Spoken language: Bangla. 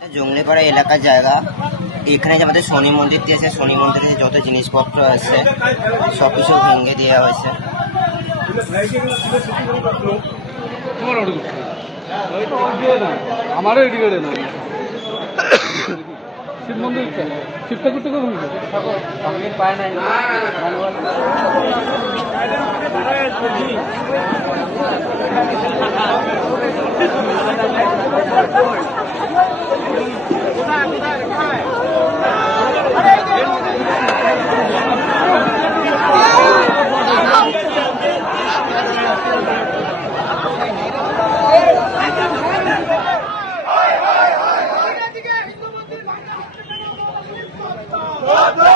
জঙ্গলিপাড়া এলাকার জায়গা। এখানে যে আমাদের শনি মন্দিরটি আছে, শনি মন্দিরে যত জিনিসপত্র আছে সব কিছু ভেঙে দেওয়া হয়েছে। আমারও এদিকে না শিব মন্দির শিব ঠাকুর থেকে পায় নাই What?